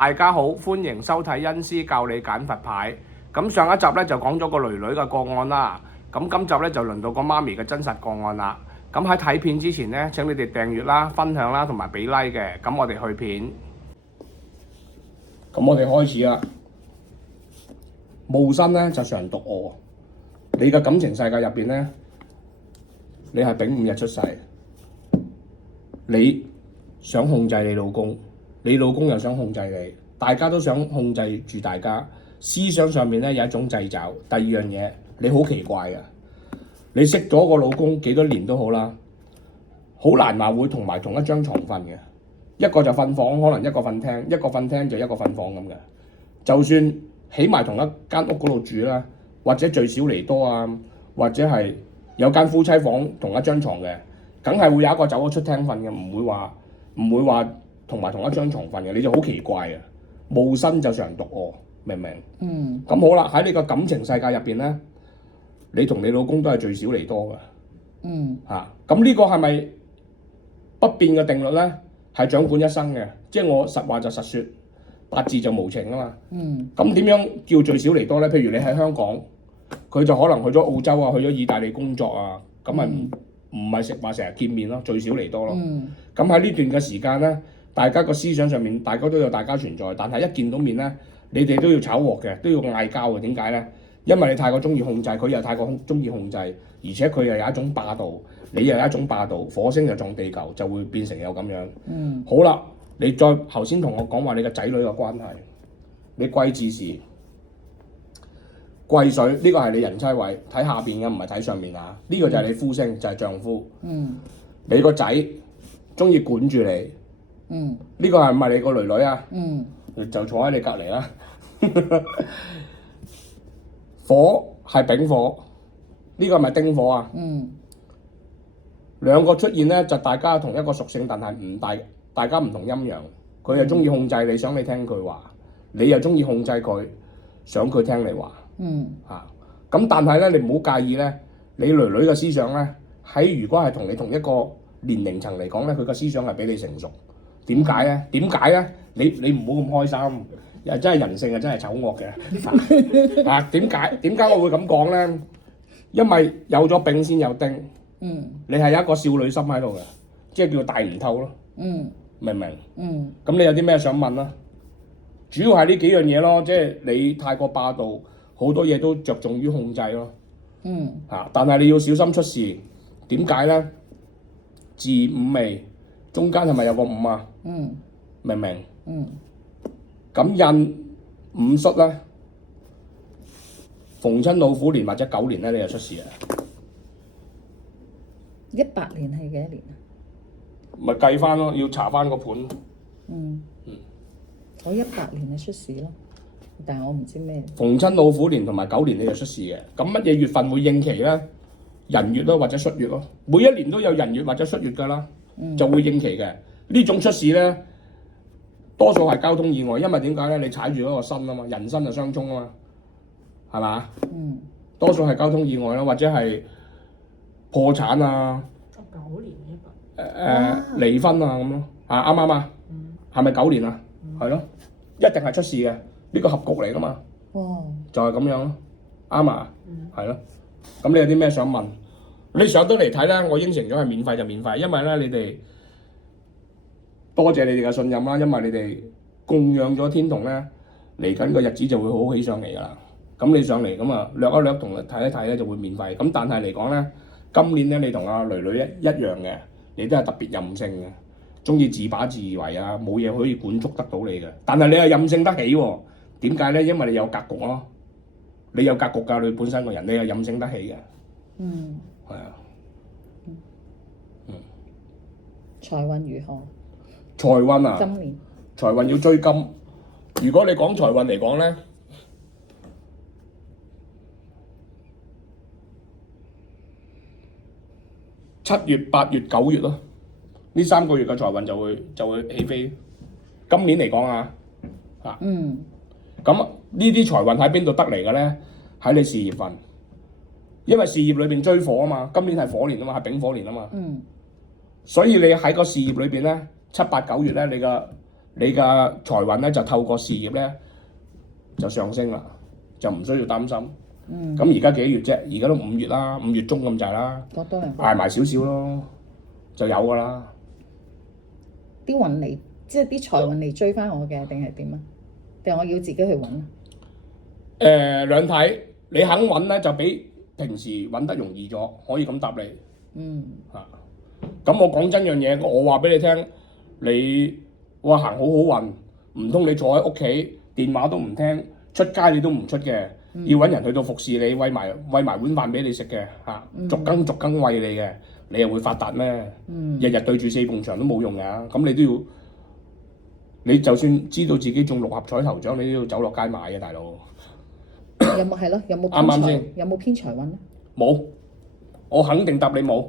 大家好，歡迎收睇恩師教你揀佛牌。咁上一集咧就講咗個囡囡嘅個案啦。咁今集咧就輪到個媽咪嘅真實個案啦。咁喺睇片之前咧，請你哋訂閱啦、分享啦同埋俾 like 嘅。咁我哋去片。咁我哋開始啦。戊申咧就常獨餓。你嘅感情世界入邊咧，你係丙午日出世，你想控制你老公。你老公又想控制你，大家都想控制住大家。思想上面咧有一種掣肘。第二樣嘢，你好奇怪嘅，你識咗個老公幾多年都好啦，好難話會同埋同一張床瞓嘅。一個就瞓房，可能一個瞓廳，一個瞓廳就一個瞓房咁嘅。就算起埋同一間屋嗰度住啦，或者聚少離多啊，或者係有間夫妻房同一張床嘅，梗係會有一個走咗出廳瞓嘅，唔會話同埋同一張床瞓嘅。你就好奇怪啊！戊申就常獨餓，明唔明？咁好啦，喺你個感情世界入邊咧，你同你老公都係聚少離多嘅。咁呢個係咪不變嘅定律咧？係掌管一生嘅，即係我實話就實説，八字就無情啊嘛。咁點樣叫聚少離多咧？譬如你喺香港，佢就可能去咗澳洲啊，去咗意大利工作啊，咁咪唔係食話成日見面咯，聚少離多咯。咁喺呢段嘅時間咧，大家個思想上面，大家都有大家存在，但係一見到面咧，你哋都要炒鑊嘅，都要嗌交嘅。點解咧？因為你太過中意控制，佢又太過中意控制，而且佢又有一種霸道，你又有一種霸道，火星就撞地球，就會變成有咁樣。好啦，你再頭先同我講話你個仔女嘅關係，你癸巳時癸水呢個係你人妻位，睇下邊嘅唔係睇上面啊。呢個就係你夫星，就係丈夫。你個仔中意管住你。呢個係唔係你個囡囡啊？就坐喺你隔離啦。火係丙火，呢個係咪丁火啊？兩個出現咧，就大家同一個屬性，但係大家唔同陰陽。佢又中意控制你，想你聽佢話；你又中意控制佢，想佢聽你話。咁但係咧，你唔好介意咧，你囡囡嘅思想咧，喺如果係同你同一個年齡層嚟講咧，佢個思想係比你成熟。點解咧？你唔好咁開心，又真係人性啊，真係醜惡嘅。點解我會咁講咧？因為有咗丙先有丁，你係有一個少女心喺度嘅，即係叫大唔透咯。明唔明？咁你有啲咩想問啊？主要係呢幾樣嘢咯，即係你太過霸道，好多嘢都着重於控制咯。但係你要小心出事。點解咧？巳午未。中間係咪有個午啊？明唔明？咁印午戌咧，逢親老虎年或者狗年咧，你就出事啊！18年係幾多年啊？咪計翻咯，要查翻個盤。我18年係出事咯，但係我唔知咩。逢親老虎年同埋狗年你就出事嘅。咁乜嘢月份會應期咧？寅月咯，或者戌月咯。每一年都有寅月或者戌月㗎啦。就會應期嘅。呢種出事咧，多數係交通意外，因為點解咧？你踩住嗰個身啊嘛，人身就相沖啊嘛，係嘛？多數係交通意外啦，或者係破產啊。9年呢個。離婚啊咁咯。啱唔啱啊？係咪9年啊？係咯，一定係出事嘅。呢個合局嚟㗎嘛。就係咁樣咯。啱啊。係咯。咁你有啲咩想問？你上到嚟睇咧，我應承咗係免費就免費，因為咧你哋多謝你哋嘅信任啦，因為你哋供養咗天同咧，嚟緊個日子就會好起上嚟㗎啦。咁你上嚟咁啊，略一略同睇一睇咧就會免費。咁但係嚟講咧，今年咧你同阿囡囡一樣嘅，你都係特別任性嘅，中意自把自為啊，冇嘢可以管束得到你嘅。但係你係任性得起喎，點解咧？因為你有格局咯，你有格局㗎，你本身個人你係任性得起嘅。係啊。財運如何？財運啊！今年財運要追金。如果你講財運嚟講咧，7月、8月、9月咯，呢3個月嘅財運就會起飛。今年嚟講啊，咁呢啲財運喺邊度得嚟嘅咧？喺你事業份。因為事業裏邊追火啊嘛，今年係火年啊嘛，係丙火年啊嘛，所以你喺個事業裏邊咧，7、8、9月咧，你嘅財運咧就透過事業咧就上升啦，就唔需要擔心。咁而家幾月啫？而家都5月啦，5月中咁滯啦，捱埋少少咯，就有噶啦。啲運嚟，即係啲財運嚟追翻我嘅，定係點啊？定係我要自己去揾啊？兩睇，你肯揾咧就比平時揾得容易咗，可以咁答你。咁我講真樣嘢，我話俾你聽，你話行好好運，唔通你坐喺屋企電話都唔聽，出街你都唔出嘅？要揾人去到服侍你，餵埋碗飯俾你食嘅嚇，逐羹逐羹餵你嘅，你又會發達咩？日日對住4埲牆都冇用㗎，咁你都要，你就算知道自己中6合彩頭獎，你都要走落街買嘅，大佬。有冇係咯？有冇偏財？啱啱先？有冇偏財運咧？冇，我肯定答你冇。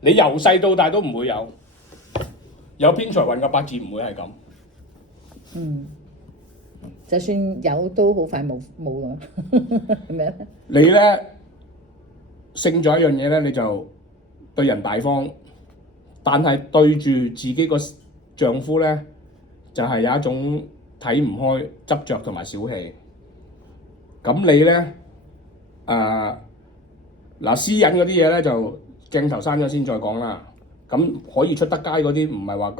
你由細到大都唔會有偏財運嘅八字唔會係咁。就算有都好快冇㗎，係咪咧？你咧勝咗一樣嘢咧，你就對人大方，但係對住自己個丈夫咧，就係有一種睇唔開、執着同埋小氣。咁你咧嗱私隱嗰啲嘢咧就鏡頭閂咗先再講啦。咁可以出得街嗰啲，唔係話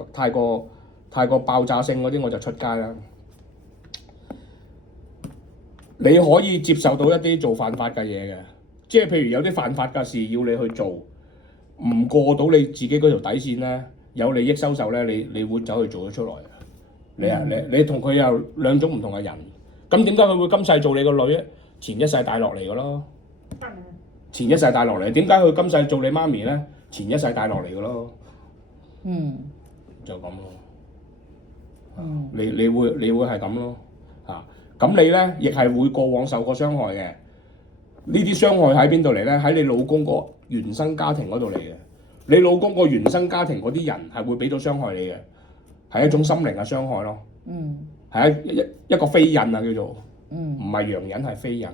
太過爆炸性嗰啲，我就出街啦。你可以接受到一啲做犯法嘅嘢嘅，即係譬如有啲犯法嘅事要你去做，唔過到你自己嗰條底線咧，有利益收受咧，你會走去做咗出來。你同佢有兩種唔同嘅人，咁點解佢會今世做你個女咧？前一世帶落嚟嘅咯，前一世帶落嚟。點解佢今世做你媽咪咧？前一世帶落嚟嘅咯。就咁咯。你會係咁咯，咁你咧亦係會過往受過傷害嘅。呢啲傷害喺邊度嚟咧？喺你老公個原生家庭嗰度嚟嘅。你老公個原生家庭嗰啲人係會俾到傷害你嘅，係一種心靈嘅傷害咯。係一個飛印啊，叫做，唔係洋人係飛印。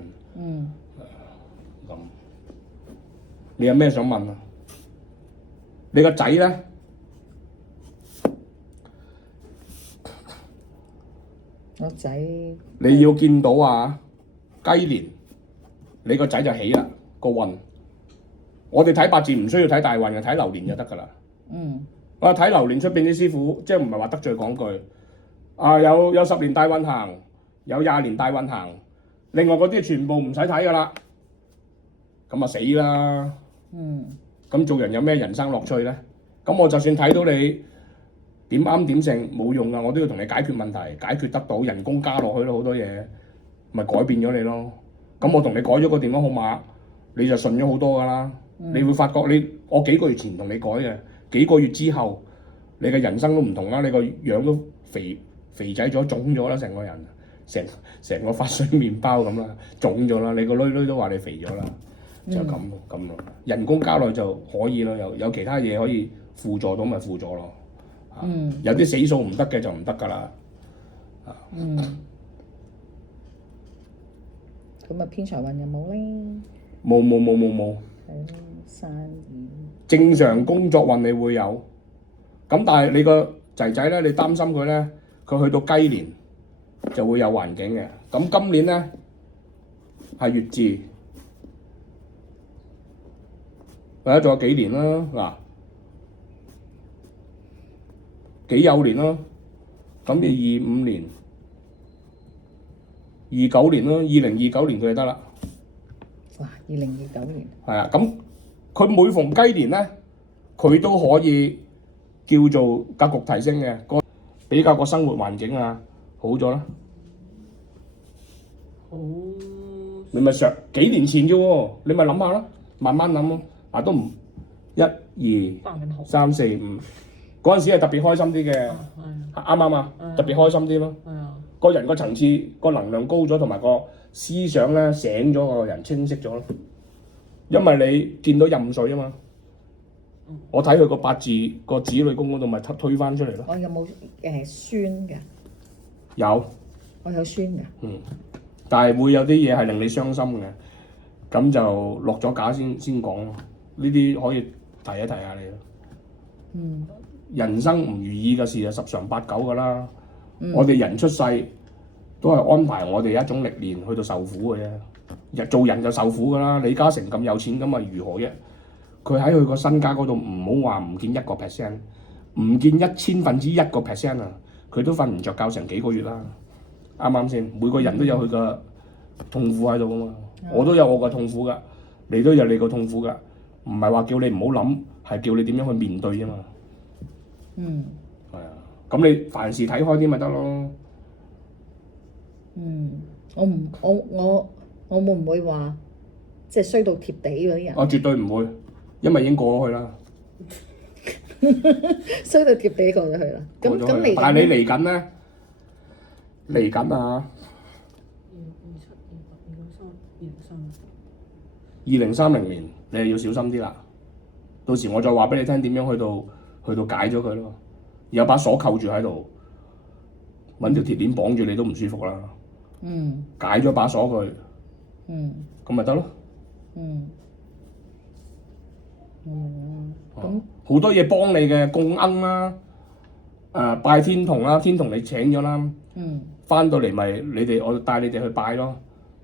咁你有咩想問啊？你個仔咧？我仔你要見到啊，雞年你個仔就起啦個運。我哋睇八字唔需要睇大運嘅，睇流年就得㗎啦。我睇流年出邊啲師傅，即係唔係話得罪講句有10年大運行，有20年大運行，另外嗰啲全部唔使睇㗎啦。咁啊死啦！咁做人有咩人生樂趣咧？咁我就算睇到你點啱點正冇用啊！我都要同你解決問題，解決得到人工加落去咯，好多嘢咪改變咗你咯。咁我同你改咗個電話號碼，你就順咗好多㗎啦。你會發覺我幾個月前同你改嘅，幾個月之後你嘅人生都唔同啦，你個樣都肥仔咗，腫咗啦，成個人成個發水麵包咁啦，腫咗啦，你個女都話你肥咗啦，就咁咯。人工加落就可以咯，有其他嘢可以輔助到咪輔助咯。有啲死數唔得嘅就唔得㗎啦。咁啊偏財運有冇咧？冇。生意正常工作運你會有，咁但係你個仔仔咧，你擔心佢咧，佢去到雞年就會有環境嘅。咁今年咧係月字，或者仲有幾年啦，幾有年咯。咁你25年、29年咯，2029年佢就得啦。哇！2029年係啊，咁佢每逢雞年咧，佢都可以叫做格局提升嘅，比較個生活環境啊好咗啦。你咪上幾年前啫喎，你咪諗下咯，慢慢諗咯。都唔1、2、3、4、5嗰陣時係特別開心啲嘅，啱唔啱啊？特別開心啲咯。個人個層次個能量高咗，同埋個思想咧醒咗，個人清晰咗咯。因為你見到壬水啊嘛，我睇佢個八字個子女宮嗰度咪推翻出嚟咯。我有冇孫㗎？有。我有孫㗎。但係會有啲嘢係令你傷心嘅，咁就落咗架先講咯。呢啲可以提一提下你咯。人生唔如意嘅事就十常八九㗎啦。嗯我哋人出世都係安排我哋一種歷練去到受苦嘅啫。做人就受苦㗎啦。李嘉誠咁有錢咁啊，如何啫？佢喺佢個身家嗰度唔好話唔見1%，唔見1/1000%啊，佢都瞓唔着覺成幾個月啦。啱啱先？每個人都有佢個痛苦喺度啊嘛。我都有我個痛苦㗎，你都有你個痛苦㗎。唔係話叫你唔好諗，係叫你點樣去面對啫嘛。嗯係啊，咁你凡事睇開啲咪得咯。嗯，我會唔會話即係衰到貼地嗰啲人？我絕對唔會，因為已經過咗去啦。衰到貼地過咗去啦。咁過咗咁去啦但係你嚟嚟緊咧，嚟緊啊！ 2030年你係要小心啲啦。到時我再話俾你聽點樣去到解咗佢咯。有把鎖扣住喺度，揾條鐵鏈綁住你都唔舒服啦。嗯解咗把鎖佢，嗯咁咪得咯。嗯咁好多嘢幫你嘅供鶯啦，拜天童啦，天童你請咗啦，嗯翻到嚟咪我帶你哋去拜咯。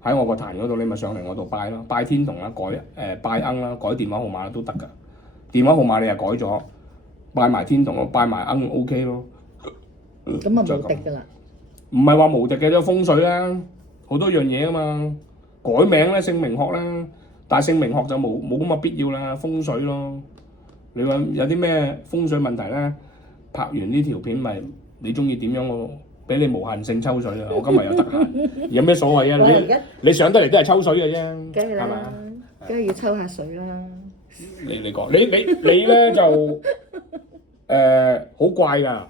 喺我個壇嗰度，你咪上嚟我度拜咯。拜天童啦，拜鶯啦，改電話號碼都得㗎。電話號碼你又改咗，拜埋天童，拜埋鶯 OK 咯。咁啊冇敵㗎啦。唔係話無敵嘅，都有風水啦，好多樣嘢啊嘛。改名咧，姓名學啦，但係姓名學就冇咁嘅必要啦，風水咯。你話有啲咩風水問題咧？拍完呢條片咪你中意點樣我俾你無限性抽水啊！我今日又得閒，有咩所謂啊？你上得嚟都係抽水嘅啫，梗係啦係咪啊？梗係要抽下水啦。你講，你咧就好怪㗎，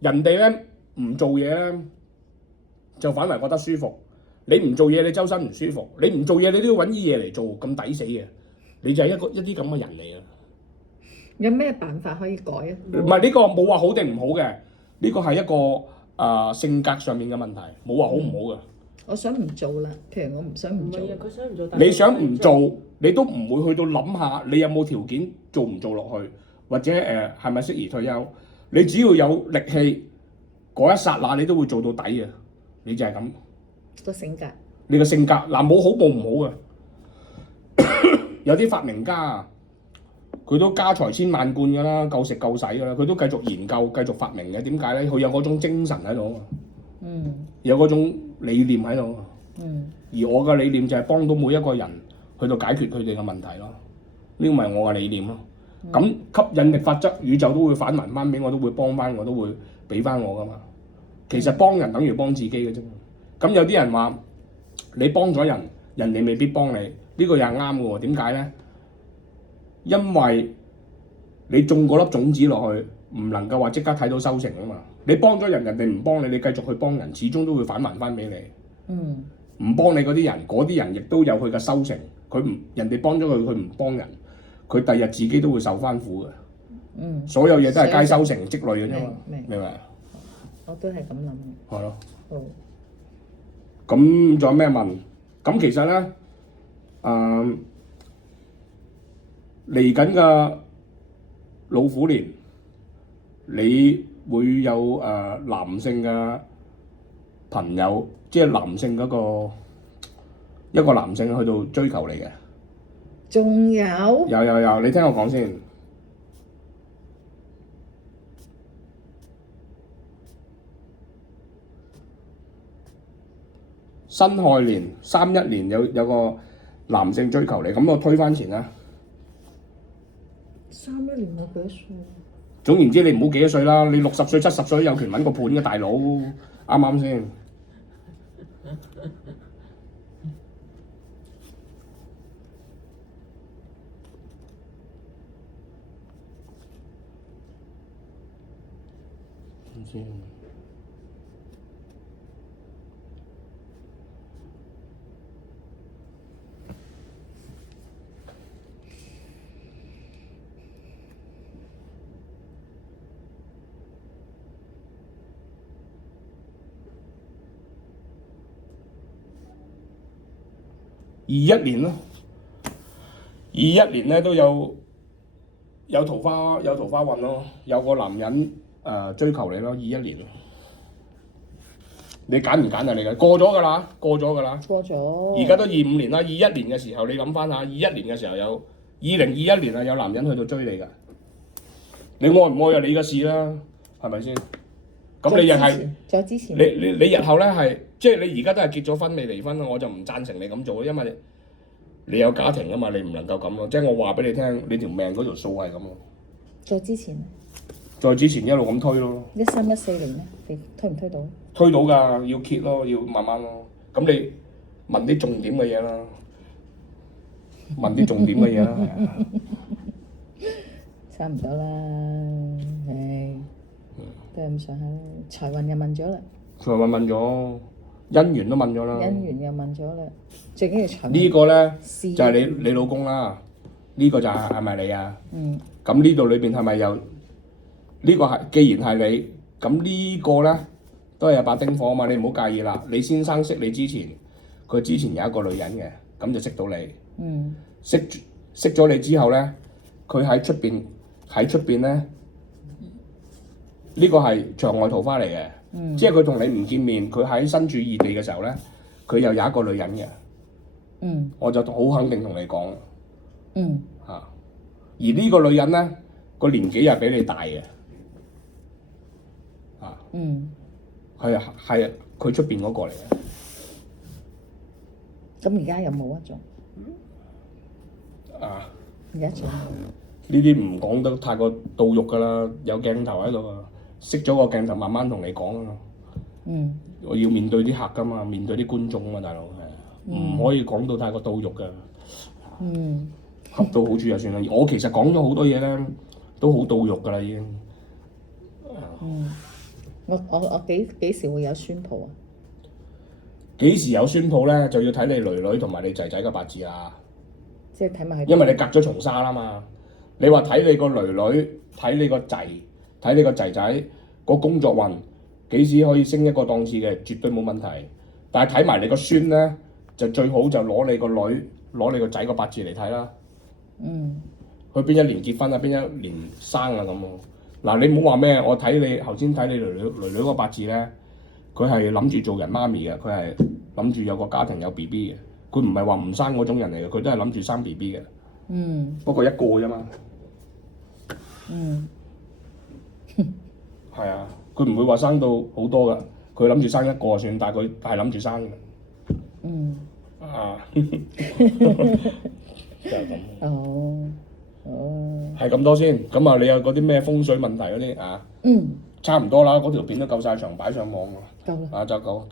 人哋咧唔做嘢咧就反為覺得舒服，你唔做嘢你周身唔舒服，你唔做嘢你都要揾啲嘢嚟做，咁抵死嘅，你就係一啲咁嘅人嚟啊！有咩辦法可以改啊？唔係呢個冇話好定唔好嘅，呢個係一個性格上面嘅問題，冇話好唔好嘅。我想唔做啦，譬如我唔想唔做。唔係啊，佢想唔做，你想唔做，你都唔會去到諗下你有冇條件做唔做落去，或者係咪適宜退休？你只要有力氣，嗰一剎那你都會做到底嘅。你就係咁個性格。你個性格嗱冇好冇唔好嘅。有啲發明家啊，佢都家財千萬貫㗎啦，夠食夠使㗎啦，佢都繼續研究、繼續發明嘅。點解咧？佢有嗰種精神喺度啊嘛，嗯有嗰種理念喺度啊嘛。嗯而我嘅理念就係幫到每一個人去到解決佢哋嘅問題咯。呢個咪我嘅理念咯。咁吸引力法則，宇宙都會反還翻俾我，都會幫翻我，都會俾翻我㗎嘛。其實幫人等於幫自己嘅啫。咁有啲人話你幫咗人，人哋未必幫你，呢個又係啱嘅喎。點解咧？因為你種嗰粒種子落去，唔能夠話即刻睇到收成啊嘛。你幫咗人，人哋唔幫你，你繼續去幫人，始終都會反還翻俾你。嗯唔幫你嗰啲人，嗰啲人亦都有佢嘅收成。佢唔人哋幫咗佢，佢唔幫人，佢第日自己都會受翻苦嘅。嗯，所有嘢都係皆收成積累嘅啫嘛，明明唔明啊？我都係咁諗嘅。係咯。好。咁仲有咩問？咁其實咧，嚟緊嘅老虎年，你會有男性嘅朋友，即係男性嗰個一個男性去到追求你嘅。仲有有，你聽我講先。辛亥年31年有個男性追求你，咁我推翻前啦。31年我幾多歲？總言之，你唔好幾多歲啦，你60歲、70歲有權揾個伴嘅大佬，啱啱先？先。21年咯，21年咧都有有桃花運咯，有個男人追求你咯，21年。你揀唔揀啊？你嘅過咗㗎啦。過咗。而家都25年啦，21年嘅時候你諗翻下，21年嘅時候有2021年啊，有男人去到追你㗎。你愛唔愛啊？你嘅事啦，係咪先？咁你又係再之前，你日後咧係即係你而家都係結咗婚未離婚，我就唔贊成你咁做，因為你有家庭啊嘛，你唔能夠咁咯。即係我話俾你聽，你條命嗰條數係咁咯。再之前，再之前一路咁推咯。13、14年咧，你推唔推到？推到㗎，要揭咯，要慢慢咯。咁你問啲重點嘅嘢啦，問啲重點嘅嘢啦。差唔多啦，唉，都係咁上下啦。財運又問咗啦，財運問咗，姻緣都問咗啦。姻緣又問咗啦，最緊要財運。呢個咧事業就係你老公啦，呢個就係咪你啊？嗯。咁呢度裏邊係咪有呢個係？既然係你，咁呢個咧都係有把丁火啊嘛，你唔好介意啦。你先生識你之前，佢之前有一個女人嘅，咁就識到你。嗯。識咗你之後咧，佢喺出邊咧，呢個係場外桃花嚟嘅。即係佢同你唔見面，佢喺身處異地嘅時候咧，佢又有一個女人嘅。我就好肯定同你講。而呢個女人咧，個年紀又比你大嘅。係啊，佢出邊嗰個嚟嘅。咁而家有冇一種？而家仲呢啲唔講得太過到肉㗎啦，有鏡頭喺度啊，熄咗個鏡頭慢慢同你講啊。我要面對啲客㗎嘛，面對啲觀眾啊嘛，大佬係唔可以講到太過到肉㗎。恰到好處就算啦。我其實講咗好多嘢咧，都好到肉㗎啦已經。我幾時會有宣佈啊？幾時有宣佈咧？就要睇你囡囡同埋你仔仔嘅八字啦。即係睇埋佢。因為你隔咗重紗啦嘛，你話睇你個囡囡，睇你個仔，睇你個仔仔個工作運幾時可以升一個檔次嘅，絕對冇問題。但係睇埋你個孫咧，就最好就攞你個女，攞你個仔個八字嚟睇啦。佢邊一年結婚啊？邊一年生啊？咁喎。嗱，你唔好話咩？我睇你頭先睇你囡個八字咧，佢係諗住做人媽咪嘅，佢係諗住有個家庭有 BB 嘅。佢唔係話唔生嗰種人嚟嘅，佢都係諗住生 BB 嘅。不過一個啫嘛。係啊，佢唔會話生到好多㗎，佢諗住生一個就算，但係佢係諗住生嘅。就係咁。係咁多先。咁啊，你有嗰啲咩風水問題嗰啲啊？差唔多啦，嗰條片都夠晒長擺上網喎。夠啦。就夠。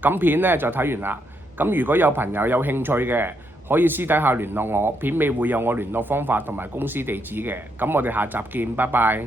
咁片咧就睇完啦。咁如果有朋友有興趣嘅，可以私底下聯絡我，片尾會有我聯絡方法同埋公司地址嘅。咁我哋下集見，拜拜。